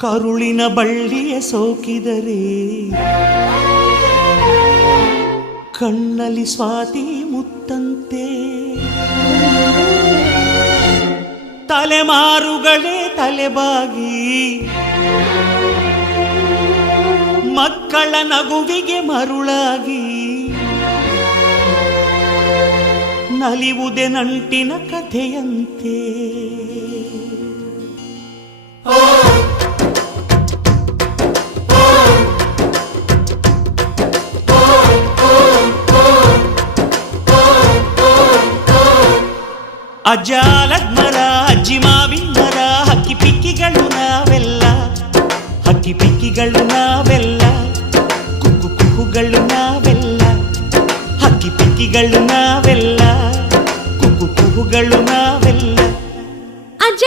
ಕರುಳಿನ ಬಳ್ಳಿಯ ಸೋಕಿದರೆ ಕಣ್ಣಲ್ಲಿ ಸ್ವಾತಿ ಮುತ್ತಂತೆ, ತಲೆಮಾರುಗಳೇ ತಲೆಬಾಗಿ ಮಕ್ಕಳ ನಗುವಿಗೆ ಮರುಳಾಗಿ ನಲಿವುದೆ ನಂಟಿನ ಕಥೆಯಂತೆ. ಅಜ್ಜಾಲದ ಮರ, ಅಜ್ಜಿ ಮಾವಿನ ಮರ, ಹಕ್ಕಿ ಪಿಕ್ಕಿಗಳು ನಾವೆಲ್ಲ, ಹಕ್ಕಿ ಪಿಕ್ಕಿಗಳು ನಾವೆಲ್ಲ, ಕುಕ್ಕು ಕುಹುಗಳು ನಾವೆಲ್ಲ, ಹಕ್ಕಿ ಪಿಕ್ಕಿಗಳು ನಾವೆಲ್ಲ, ಕುಕ್ಕು ಕುಹುಗಳು ನಾವೆಲ್ಲ. ಅಜ್ಜ